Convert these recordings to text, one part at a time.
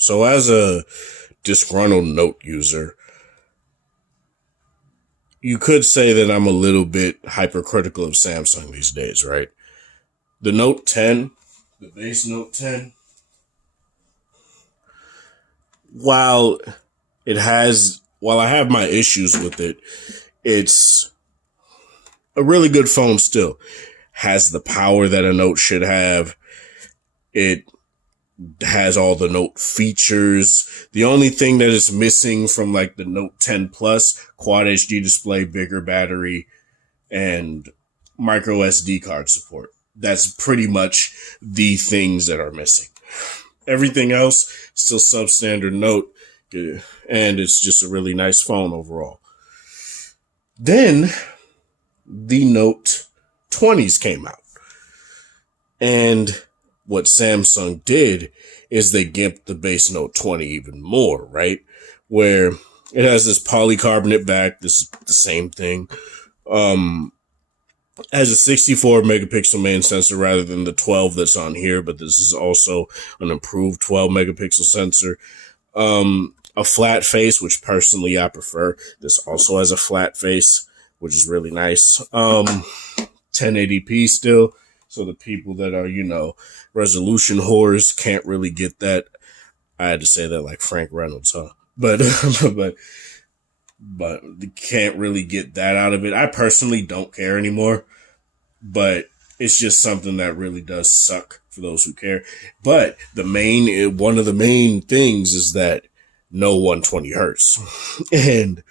So as a disgruntled Note user, you could say that I'm a little bit hypercritical of Samsung these days, right? The Note 10, the base Note 10, while while I have my issues with it, it's a really good phone still. Has the power that a Note should have. It has all the Note features. The only thing that is missing from like the Note 10 Plus, Quad HD display, bigger battery, and micro SD card support. That's pretty much the things that are missing. Everything else, still substandard Note, and it's just a really nice phone overall. Then the Note 20s came out. And what Samsung did is they gimped the base Note 20 even more, right? Where it has this polycarbonate back. This is the same thing. Has a 64 megapixel main sensor rather than the 12 that's on here, but this is also an improved 12 megapixel sensor. A flat face, which personally I prefer. This also has a flat face, which is really nice. 1080p still. So the people that are, resolution whores can't really get that. I had to say that like Frank Reynolds, huh? But they can't really get that out of it. I personally don't care anymore, but it's just something that really does suck for those who care. But one of the main things is that no 120 hertz. And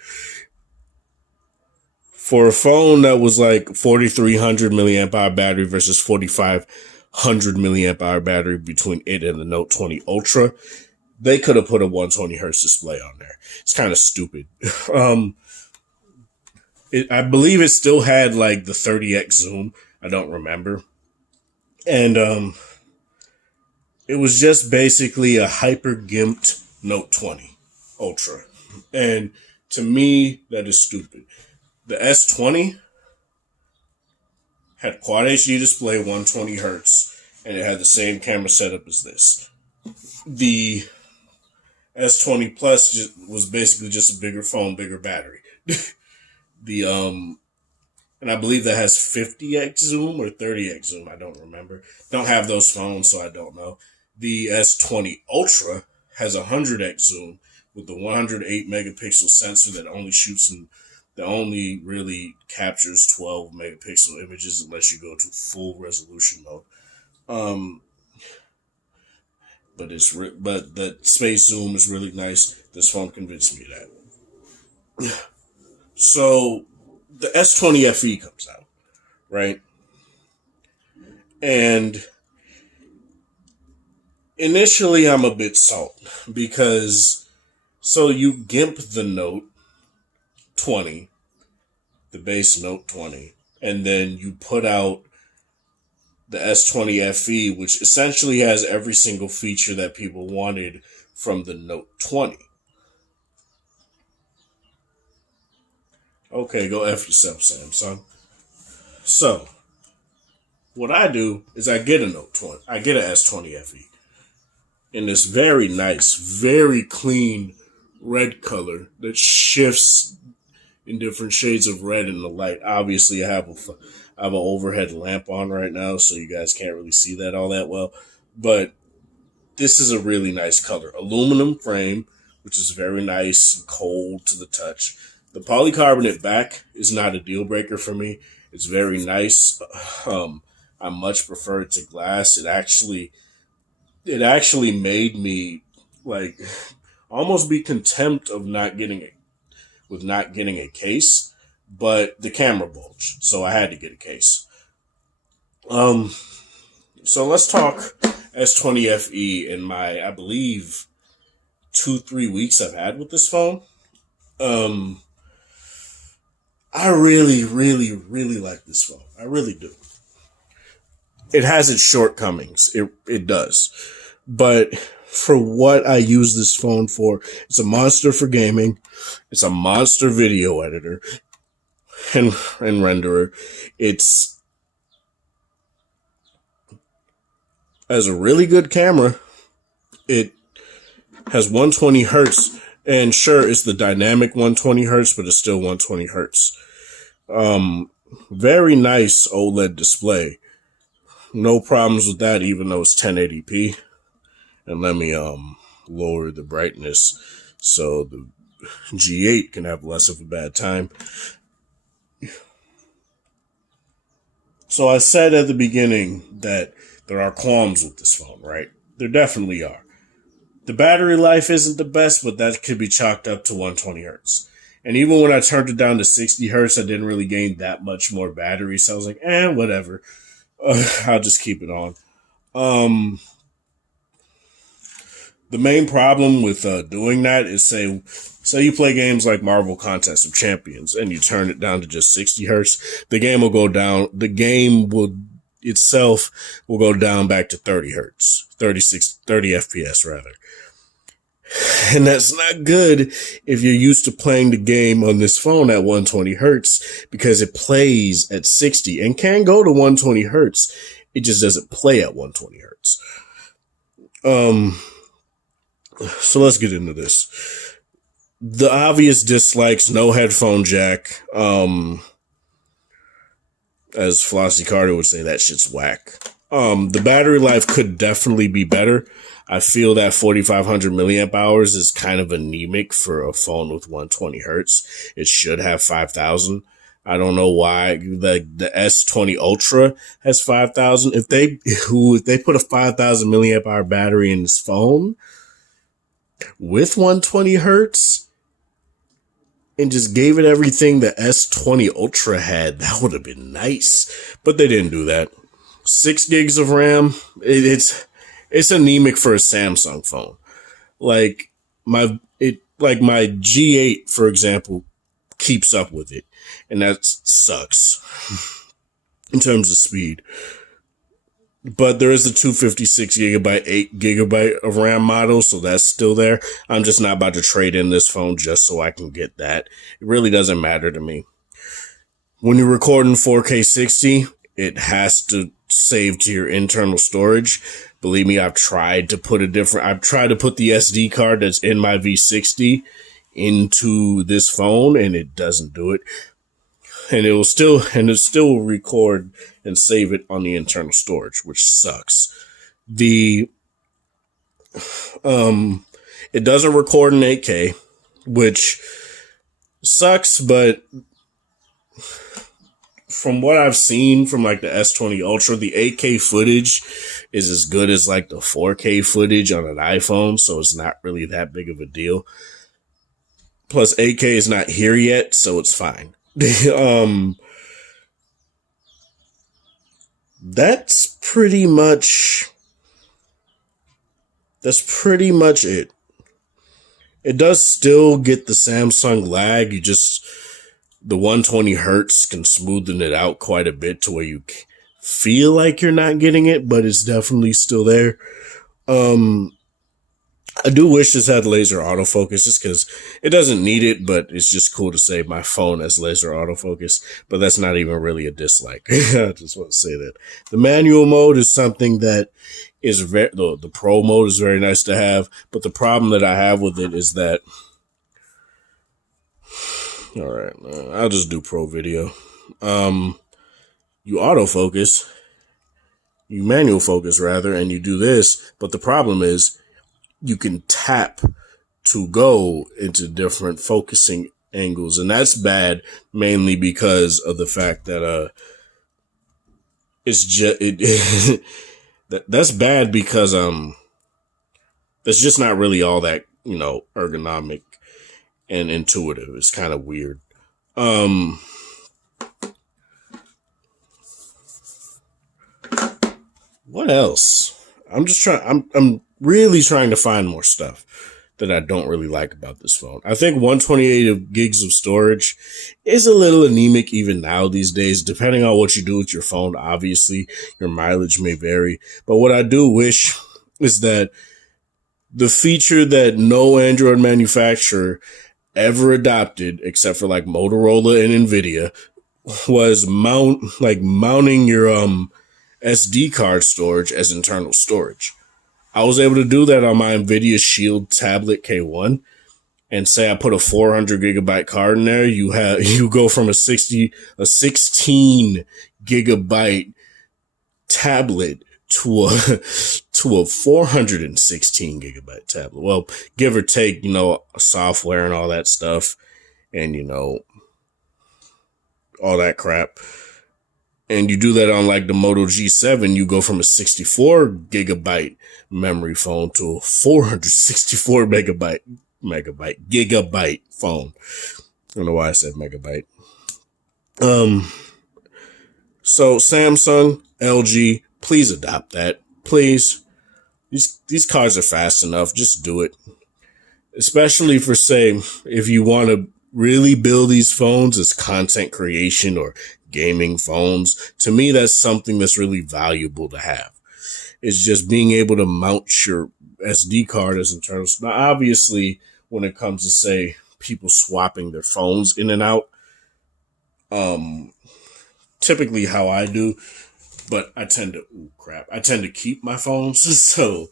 for a phone that was like 4,300 milliamp hour battery versus 4,500 milliamp hour battery between it and the Note 20 Ultra, they could have put a 120 hertz display on there. It's kind of stupid. I believe it still had like the 30x zoom. I don't remember. And it was just basically a hyper gimped Note 20 Ultra. And to me, that is stupid. The S20 had Quad HD display, 120 hertz, and it had the same camera setup as this. The S20 Plus was basically just a bigger phone, bigger battery. And I believe that has 50x zoom or 30x zoom. I don't remember. Don't have those phones, so I don't know. The S20 Ultra has 100x zoom with the 108 megapixel sensor that only really captures 12 megapixel images unless you go to full resolution mode. But the space zoom is really nice. This phone convinced me of that. So the S20 FE comes out, right? And initially I'm a bit salty because you gimp the Note 20, the base Note 20, and then you put out the S20 FE, which essentially has every single feature that people wanted from the Note 20. Okay, go F yourself, Samsung. So, what I do is I get a Note 20. I get an S20 FE in this very nice, very clean red color that shifts in different shades of red in the light. Obviously, I have an overhead lamp on right now, so you guys can't really see that all that well. But this is a really nice color. Aluminum frame, which is very nice and cold to the touch. The polycarbonate back is not a deal breaker for me. It's very nice. I much prefer it to glass. It actually made me like almost be contempt of not getting a case, but the camera bulged, so I had to get a case. So let's talk S20 FE in my, I believe, 2-3 weeks I've had with this phone. I really, really, really like this phone. I really do. It has its shortcomings. It does. But for what I use this phone for, it's a monster for gaming. It's a monster video editor and renderer. It's as a really good camera. It has 120 hertz, and sure, it's the dynamic 120 hertz, but it's still 120 hertz. Very nice OLED display. No problems with that, even though it's 1080p. And let me lower the brightness so the G8 can have less of a bad time. So I said at the beginning that there are qualms with this phone, right? There definitely are. The battery life isn't the best, but that could be chalked up to 120 hertz. And even when I turned it down to 60 hertz, I didn't really gain that much more battery. So I was like, whatever. I'll just keep it on. The main problem with doing that is say you play games like Marvel Contest of Champions and you turn it down to just 60 hertz, the game will go down. The game will itself will go down back to 30 hertz, 30 FPS rather. And that's not good if you're used to playing the game on this phone at 120 hertz, because it plays at 60 and can go to 120 hertz. It just doesn't play at 120 hertz. So let's get into this. The obvious dislikes: no headphone jack. As Flossie Carter would say, that shit's whack. The battery life could definitely be better. I feel that 4,500 milliamp hours is kind of anemic for a phone with 120 hertz. It should have 5,000. I don't know why the S20 Ultra has 5,000. If they put a 5,000 milliamp hour battery in this phone with 120 hertz and just gave it everything the S20 Ultra had, that would have been nice. But they didn't do that. 6 gigs of RAM. It's anemic for a Samsung phone. Like my G8, for example, keeps up with it, and that sucks in terms of speed. But there is the 256 gigabyte, 8 gigabyte of RAM model, so that's still there. I'm just not about to trade in this phone just so I can get that. It really doesn't matter to me. When you're recording 4K 60, it has to save to your internal storage. Believe me, I've tried to put the SD card that's in my V60 into this phone, and it doesn't do it. And it still record and save it on the internal storage, which sucks. It doesn't record in 8K, which sucks, but from what I've seen from like the S20 Ultra, the 8K footage is as good as like the 4K footage on an iPhone, so it's not really that big of a deal. Plus 8K is not here yet, so it's fine. That's pretty much it. It does still get the Samsung lag. The 120 hertz can smoothen it out quite a bit to where you feel like you're not getting it, but it's definitely still there. I do wish this had laser autofocus, just because it doesn't need it, but it's just cool to say my phone has laser autofocus, but that's not even really a dislike. I just want to say that. The manual mode is something that is the pro mode is very nice to have, but the problem that I have with it is that, all right, I'll just do pro video. You autofocus, you manual focus rather, and you do this, but the problem is you can tap to go into different focusing angles, and that's bad mainly because of the fact that that's bad because that's just not really all that ergonomic and intuitive. It's kind of weird. What else? I'm really trying to find more stuff that I don't really like about this phone. I think 128 gigs of storage is a little anemic even now these days, depending on what you do with your phone. Obviously, your mileage may vary. But what I do wish is that the feature that no Android manufacturer ever adopted, except for like Motorola and Nvidia, was mounting your SD card storage as internal storage. I was able to do that on my NVIDIA Shield tablet K1. And say I put a 400 gigabyte card in there, you go from a 16 gigabyte tablet to a 416 gigabyte tablet. Well, give or take, software and all that stuff, and all that crap. And you do that on like the Moto G7, you go from a 64 gigabyte memory phone to a 464 gigabyte phone. I don't know why I said megabyte. So Samsung, LG, please adopt that. Please. These cars are fast enough. Just do it. Especially for, say, if you want to really build these phones as content creation or gaming phones. To me, that's something that's really valuable to have. It's just being able to mount your SD card as internal. Now, obviously, when it comes to, say, people swapping their phones in and out, typically how I do, but I tend to keep my phones, so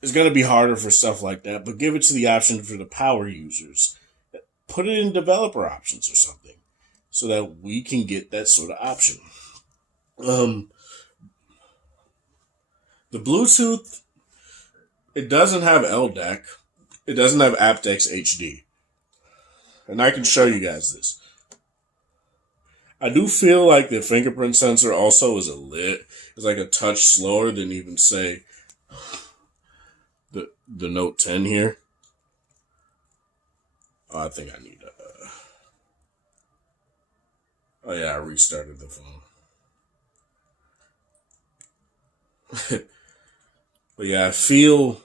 it's going to be harder for stuff like that, but give it to the option for the power users. Put it in developer options or something so that we can get that sort of option. The Bluetooth, it doesn't have LDAC. It doesn't have aptX HD. And I can show you guys this. I do feel like the fingerprint sensor also is it's like a touch slower than even, say, the Note 10 here. Oh, I think I need oh yeah, I restarted the phone. But yeah, I feel...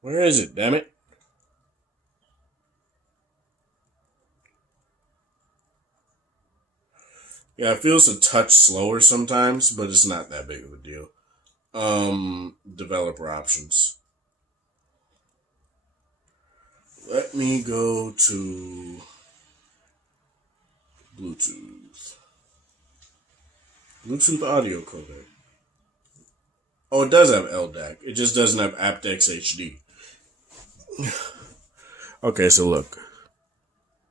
Where is it, damn it? Yeah, it feels a touch slower sometimes, but it's not that big of a deal. Developer options. Let me go to Bluetooth. Bluetooth audio codec. Oh, it does have LDAC. It just doesn't have aptX HD. Okay, so look.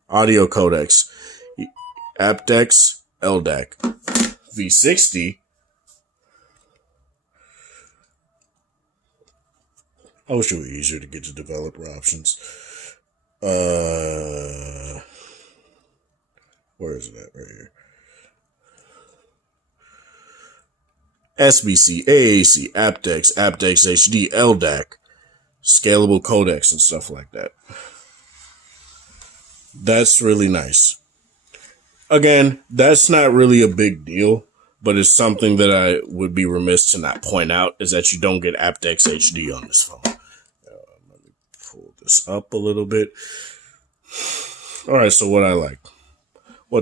Audio codecs. aptX, LDAC. V60. I wish it were easier to get to developer options. Where is it at? Right here. SBC, AAC, aptX, aptX HD, LDAC, scalable codecs and stuff like that. That's really nice. Again, that's not really a big deal, but it's something that I would be remiss to not point out, is that you don't get aptX HD on this phone. Let me pull this up a little bit. All right, so what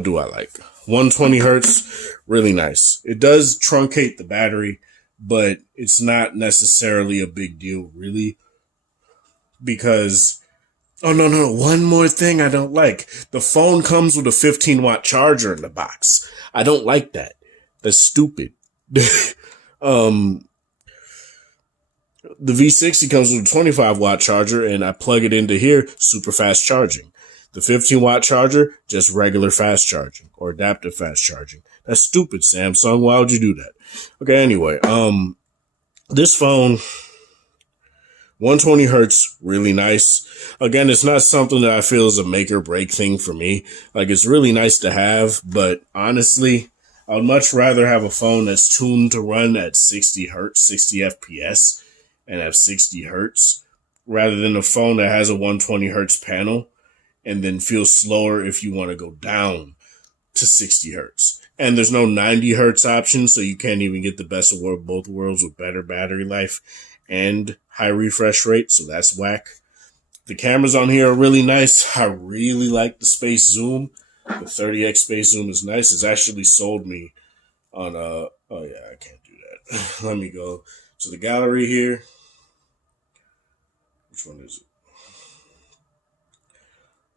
do I like? 120 hertz, really nice. It does truncate the battery, but it's not necessarily a big deal, really, because... Oh, no. One more thing I don't like. The phone comes with a 15-watt charger in the box. I don't like that. That's stupid. The V60 comes with a 25-watt charger, and I plug it into here, super fast charging. The 15-watt charger, just regular fast charging or adaptive fast charging. That's stupid, Samsung. Why would you do that? Okay, anyway, this phone... 120 hertz, really nice. Again, it's not something that I feel is a make or break thing for me. Like, it's really nice to have, but honestly, I would much rather have a phone that's tuned to run at 60 hertz, 60 FPS, and have 60 hertz, rather than a phone that has a 120 hertz panel and then feels slower if you want to go down to 60 hertz. And there's no 90 hertz option, so you can't even get the best of both worlds with better battery life and high refresh rate, so that's whack. The cameras on here are really nice. I really like the space zoom. The 30x space zoom is nice. It's actually sold me on oh yeah, I can't do that. Let me go to the gallery here. Which one is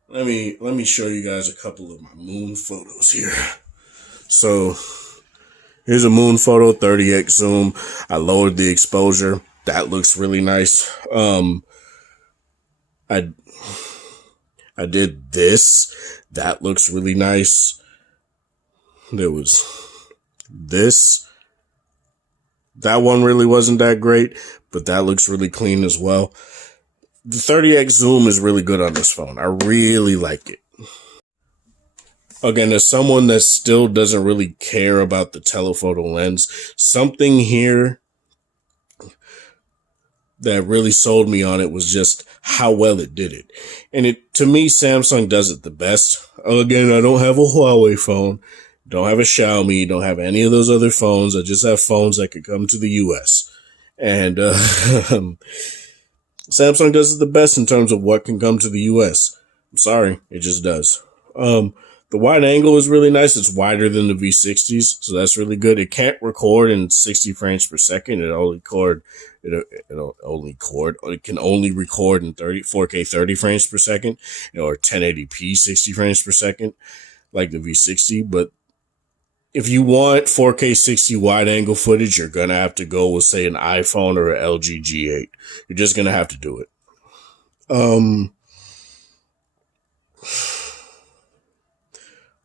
it? Let me show you guys a couple of my moon photos here. So Here's a moon photo, 30x zoom. I lowered the exposure. That looks really nice. I did this. That looks really nice. There was this. That one really wasn't that great, but that looks really clean as well. The 30x zoom is really good on this phone. I really like it. Again, as someone that still doesn't really care about the telephoto lens, something here that really sold me on it was just how well it did it. And to me, Samsung does it the best. Again, I don't have a Huawei phone, don't have a Xiaomi, don't have any of those other phones. I just have phones that could come to the US. And Samsung does it the best in terms of what can come to the US. I'm sorry, it just does. The wide angle is really nice. It's wider than the V60s, so that's really good. It can't record in 60 frames per second. It can only record in 4K 30 frames per second, or 1080p 60 frames per second, like the V60. But if you want 4K 60 wide angle footage, you're gonna have to go with, say, an iPhone or an LG G8. You're just gonna have to do it.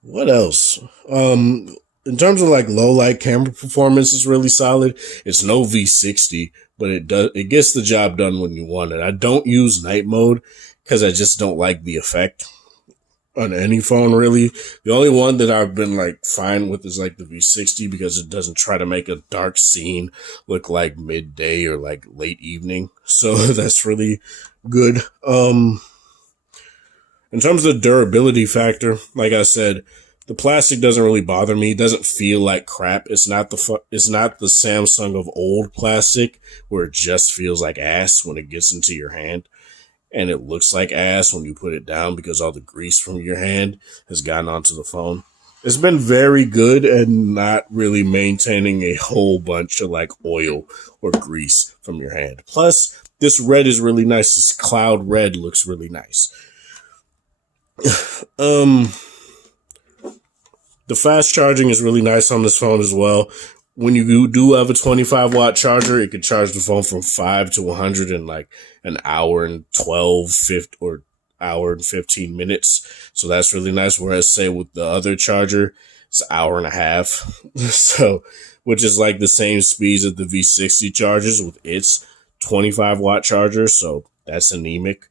What else? In terms of like low light camera performance, is really solid. It's no V60, but it gets the job done when you want it. I don't use night mode because I just don't like the effect on any phone, really. The only one that I've been like fine with is like the V60 because it doesn't try to make a dark scene look like midday or like late evening. So that's really good. In terms of the durability factor, like I said, the plastic doesn't really bother me. It doesn't feel like crap. It's not the Samsung of old plastic where it just feels like ass when it gets into your hand, and it looks like ass when you put it down because all the grease from your hand has gotten onto the phone. It's been very good and not really maintaining a whole bunch of like oil or grease from your hand. Plus, this red is really nice. This cloud red looks really nice. The fast charging is really nice on this phone as well. When you do have a 25-watt charger, it can charge the phone from 5 to 100 in like an hour and 15 minutes. So that's really nice. Whereas, say, with the other charger, it's an hour and a half. So, which is like the same speeds that the V60 charges with its 25-watt charger. So that's anemic.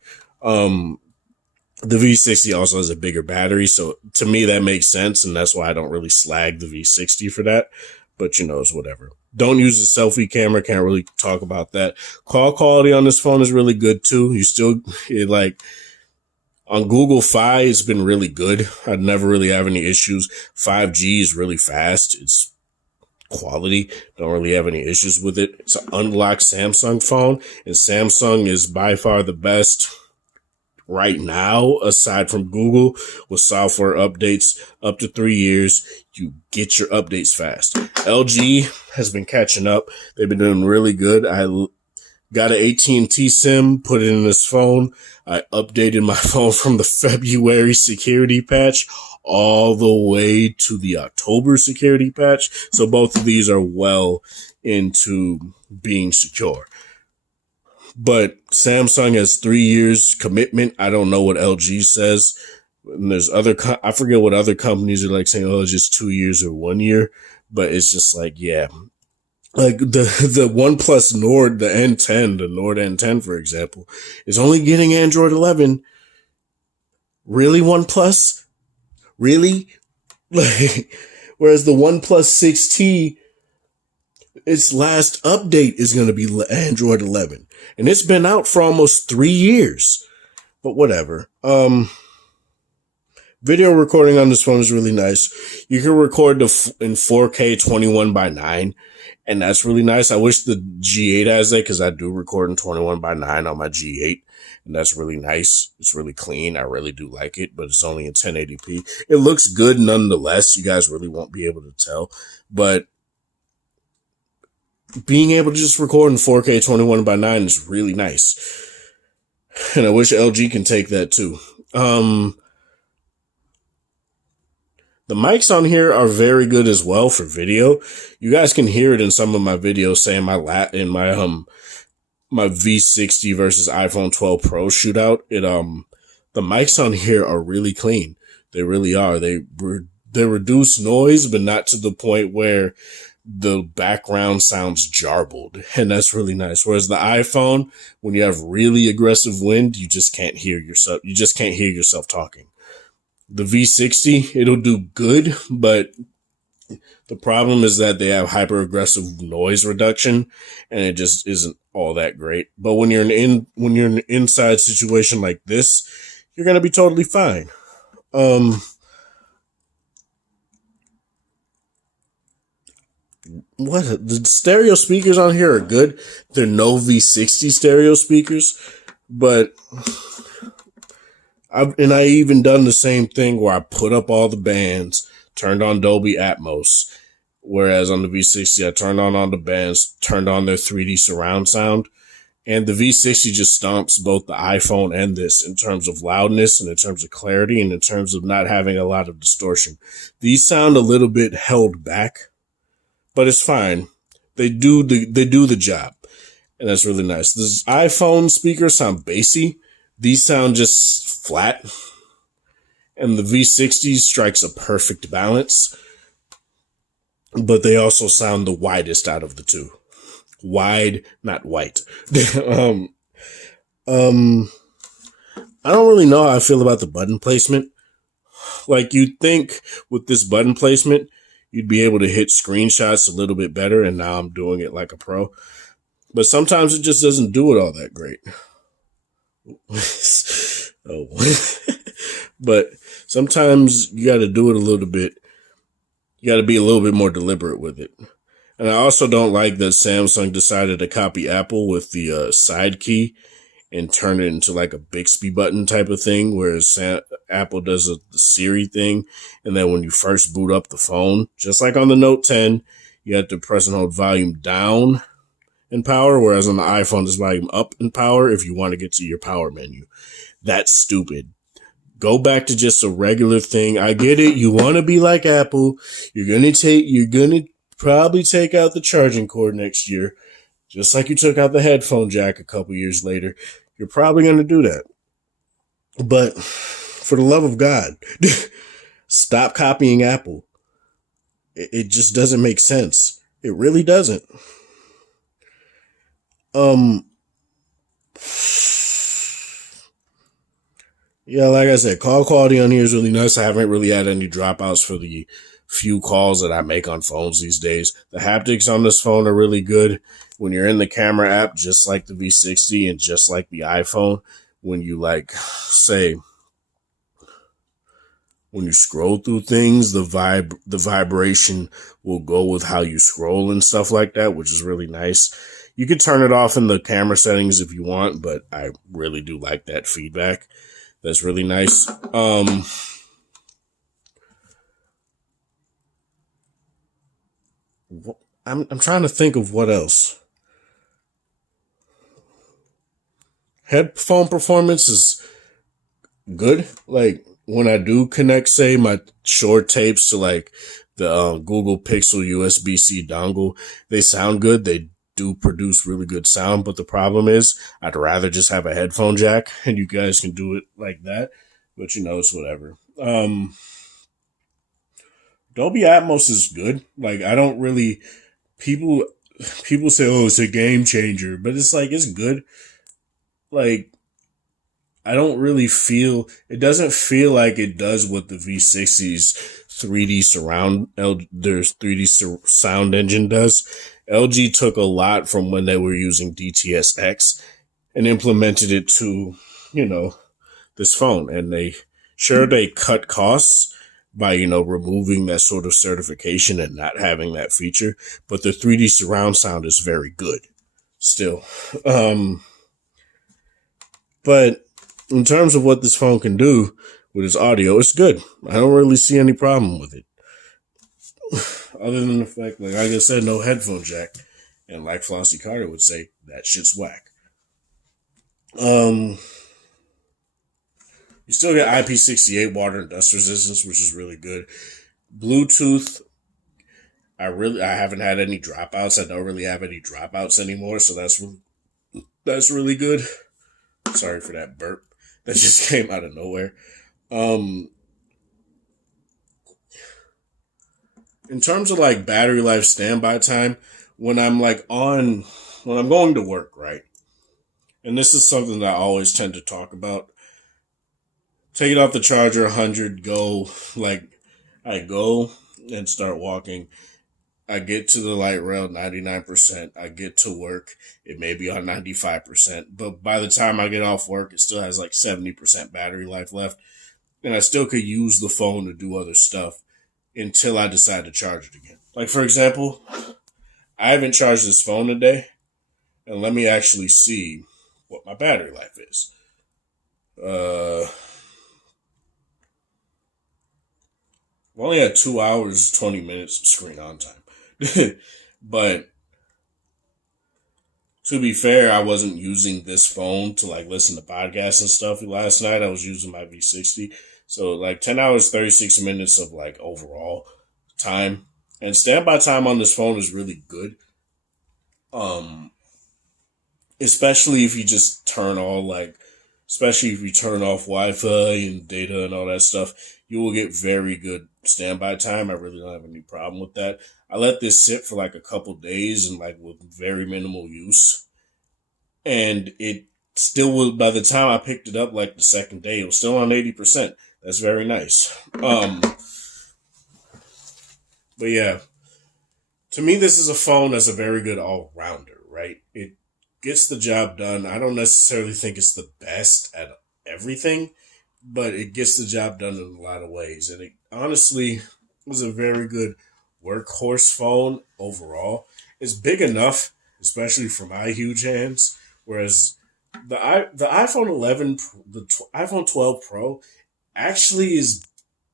The V60 also has a bigger battery, so to me that makes sense, and that's why I don't really slag the V60 for that, but it's whatever. Don't use the selfie camera, can't really talk about that. Call quality on this phone is really good too. On Google Fi, it's been really good. I'd never really have any issues. 5G is really fast. It's quality. Don't really have any issues with it. It's an unlocked Samsung phone, and Samsung is by far the best right now, aside from Google, with software updates up to 3 years. You get your updates fast. LG has been catching up. They've been doing really good. I got an AT&T SIM, put it in this phone. I updated my phone from the February security patch all the way to the October security patch. So both of these are well into being secure. But Samsung has 3 years commitment. I don't know what LG says. And there's I forget what other companies are like saying, oh, it's just 2 years or 1 year. But it's just like, yeah. Like the OnePlus Nord, the N10, the Nord N10, for example, is only getting Android 11. Really, OnePlus? Really? Like, whereas the OnePlus 6T, its last update is going to be Android 11. And it's been out for almost 3 years. But whatever. Video recording on this phone is really nice. You can record in 4K 21:9. And that's really nice. I wish the G8 has that because I do record in 21:9 on my G8. And that's really nice. It's really clean. I really do like it. But it's only in 1080p. It looks good nonetheless. You guys really won't be able to tell. But being able to just record in 4K 21:9 is really nice. And I wish LG can take that too. The mics on here are very good as well for video. You guys can hear it in some of my videos, say in my V60 versus iPhone 12 Pro shootout. The mics on here are really clean. They really are. They reduce noise, but not to the point where the background sounds jarbled, and that's really nice. Whereas the iPhone, when you have really aggressive wind, you just can't hear yourself. You just can't hear yourself talking. The V60, it'll do good, but the problem is that they have hyper aggressive noise reduction, and it just isn't all that great. But when you're in an inside situation like this, you're gonna be totally fine. The stereo speakers on here are good. They're no V60 stereo speakers, but I even done the same thing where I put up all the bands, turned on Dolby Atmos, whereas on the V60 I turned on all the bands, turned on their 3D surround sound, and the V60 just stomps both the iPhone and this in terms of loudness and in terms of clarity and in terms of not having a lot of distortion. These sound a little bit held back, but it's fine. They do the job, and that's really nice. This iPhone speakers sound bassy. These sound just flat, and the V60 strikes a perfect balance, but they also sound the widest out of the two. Wide, not white. I don't really know how I feel about the button placement. Like, you'd think with this button placement, you'd be able to hit screenshots a little bit better, and now I'm doing it like a pro. But sometimes it just doesn't do it all that great. But sometimes you got to do it a little bit. You got to be a little bit more deliberate with it. And I also don't like that Samsung decided to copy Apple with the side key and turn it into like a Bixby button type of thing, whereas Apple does the Siri thing. And then when you first boot up the phone, just like on the Note 10, you have to press and hold volume down in power, whereas on the iPhone, it's volume up in power if you want to get to your power menu. That's stupid. Go back to just a regular thing. I get it. You want to be like Apple. You're going to probably take out the charging cord next year, just like you took out the headphone jack a couple years later. You're probably going to do that. But for the love of God, stop copying Apple. It just doesn't make sense. It really doesn't. Yeah, like I said, call quality on here is really nice. I haven't really had any dropouts for the few calls that I make on phones these days. The haptics on this phone are really good. When you're in the camera app, just like the V60 and just like the iPhone, when you when you scroll through things, the vibration will go with how you scroll and stuff like that, which is really nice. You could turn it off in the camera settings if you want, but I really do like that feedback. That's really nice. I'm trying to think of what else. Headphone performance is good. Like, when I do connect, say, my short tapes to like the Google Pixel USB-C dongle, they sound good. They do produce really good sound, but the problem is I'd rather just have a headphone jack, and you guys can do it like that, but it's whatever. Dolby Atmos is good. Like, I don't really, people say, oh, it's a game changer, but it's like, it's good. Like, I don't really feel, it doesn't feel like it does what the V60's 3D sound engine does. LG took a lot from when they were using DTS-X and implemented it to, this phone. And they cut costs by, removing that sort of certification and not having that feature. But the 3D surround sound is very good still. But in terms of what this phone can do with its audio, it's good. I don't really see any problem with it. Other than the fact, like I said, no headphone jack. And like Flossie Carter would say, that shit's whack. You still get IP68 water and dust resistance, which is really good. Bluetooth, I haven't had any dropouts. I don't really have any dropouts anymore, so that's really good. Sorry for that burp. That just came out of nowhere. Um, in terms of like battery life, standby time, when I'm like on when I'm going to work, right? And this is something that I always tend to talk about. Take it off the charger, 100, go. Like, I go and start walking. I get to the light rail, 99%. I get to work, it may be on 95%. But by the time I get off work, it still has like 70% battery life left. And I still could use the phone to do other stuff until I decide to charge it again. Like, for example, I haven't charged this phone today. And let me actually see what my battery life is. I've only had 2 hours, 20 minutes of screen on time. But to be fair, I wasn't using this phone to like listen to podcasts and stuff last night. I was using my V60. So like 10 hours, 36 minutes of like overall time. And standby time on this phone is really good. Um, especially if you just turn all like, especially if you turn off Wi-Fi and data and all that stuff, you will get very good standby time. I really don't have any problem with that. I let this sit for like a couple days and like with very minimal use, and it still was. By the time I picked it up, like the second day, it was still on 80%. That's very nice. But yeah, to me, this is a phone that's a very good all rounder. Right? It gets the job done. I don't necessarily think it's the best at everything, but it gets the job done in a lot of ways. And it honestly was a very good workhorse phone overall. It's big enough, especially for my huge hands. Whereas the iPhone 11, iPhone 12 Pro actually is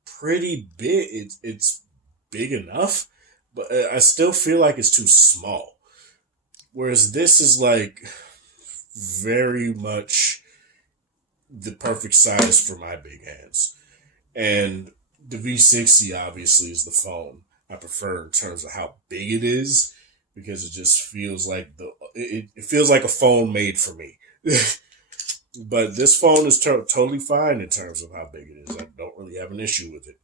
pretty big. It's big enough, but I still feel like it's too small. Whereas this is like very much the perfect size for my big hands. And the V60 obviously is the phone I prefer in terms of how big it is, because it just feels like it feels like a phone made for me. But this phone is totally fine in terms of how big it is. I don't really have an issue with it.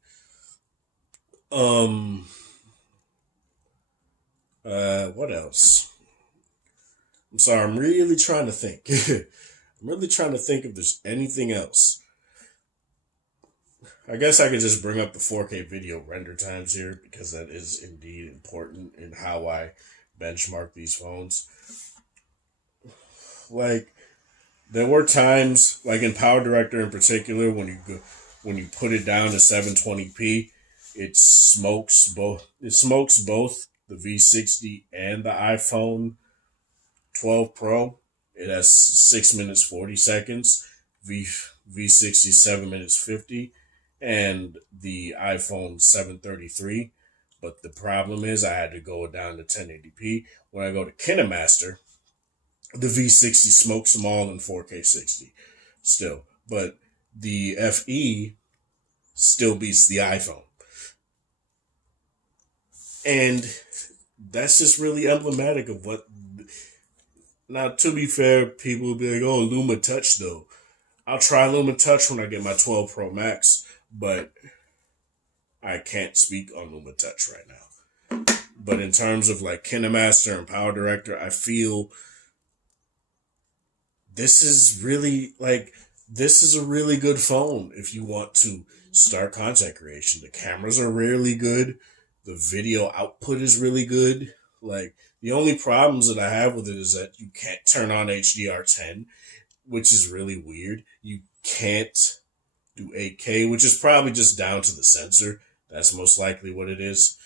Um, what else? I'm sorry, I'm really trying to think. I'm really trying to think if there's anything else. I guess I could just bring up the 4K video render times here because that is indeed important in how I benchmark these phones. Like, there were times, like in Power Director in particular, when you put it down to 720p, it smokes both. It smokes both the V60 and the iPhone 12 Pro. It has 6 minutes 40 seconds. V60 7 minutes 50, and the iPhone 733. But the problem is I had to go down to 1080p. When I go to KineMaster, the V60 smokes them all in 4K 60 still. But the FE still beats the iPhone. And that's just really emblematic of what. Now, to be fair, people will be like, oh, Luma Touch, though. I'll try Luma Touch when I get my 12 Pro Max, but I can't speak on Luma Touch right now. But in terms of like KineMaster and Power Director, I feel this is a really good phone if you want to start content creation. The cameras are really good. The video output is really good. Like, the only problems that I have with it is that you can't turn on HDR10, which is really weird. You can't do 8K, which is probably just down to the sensor. That's most likely what it is.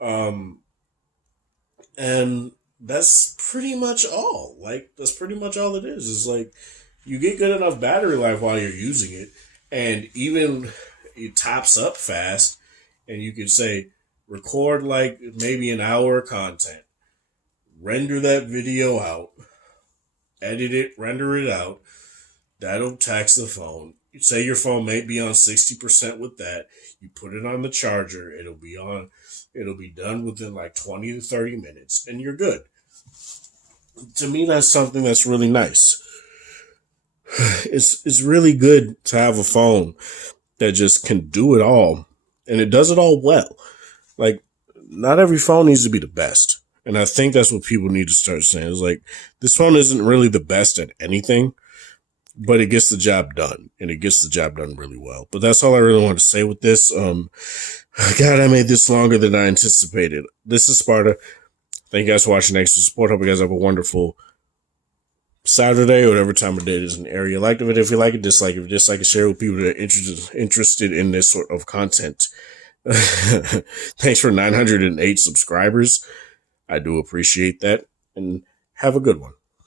And that's pretty much all. Like, that's pretty much all it is. It's like, you get good enough battery life while you're using it, and even it tops up fast, and you can say, record like maybe an hour of content, render that video out, edit it, render it out. That'll tax the phone. say your phone may be on 60% with that. You put it on the charger, it'll be done within like 20 to 30 minutes, and you're good. To me, that's something that's really nice. It's really good to have a phone that just can do it all, and it does it all well. Like, not every phone needs to be the best. And I think that's what people need to start saying. Is like, this phone isn't really the best at anything, but it gets the job done, and it gets the job done really well. But that's all I really want to say with this. God, I made this longer than I anticipated. This is Sparta. Thank you guys for watching. Thanks for support. Hope you guys have a wonderful Saturday or whatever time of day it is in the area. Like it if you like it, dislike it. If you dislike it, share it with people that are interested in this sort of content. Thanks for 908 subscribers. I do appreciate that, and have a good one.